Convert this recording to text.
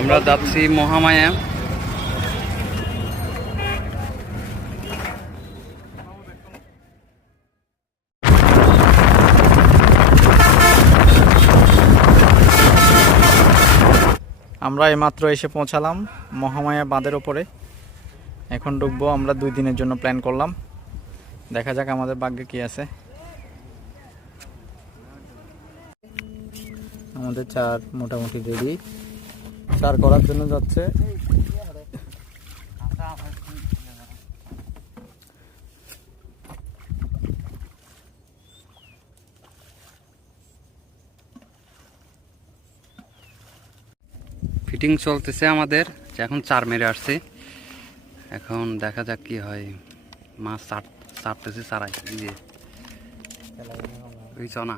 আমরা যাচ্ছি মহামায়া। আমরা এইমাত্র এসে পৌঁছালাম মহামায়া বাঁধের ওপরে। এখন ঢুকবো। আমরা 2 দিনের জন্য প্ল্যান করলাম, দেখা যাক আমাদের ভাগ্যে কি আছে। আমাদের চার মোটামুটি রেডি, চার করার জন্য যাচ্ছে। ফিটিং চলতেছে আমাদের, এখন 4 মেরে আসছে। এখন দেখা যাক কি হয়। মাছ চাপতেছে চারাই দিয়ে ওই চনা।